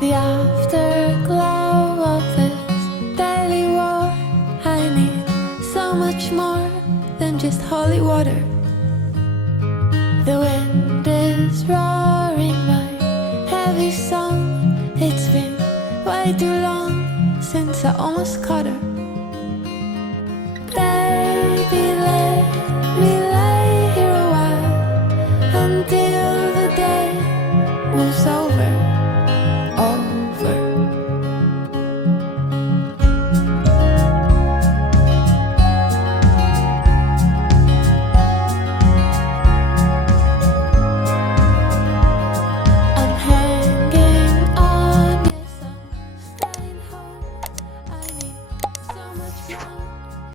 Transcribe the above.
The afterglow of this daily war. I need so much more than just holy water. The wind is roaring my heavy song. It's been way too long since I almost caught her.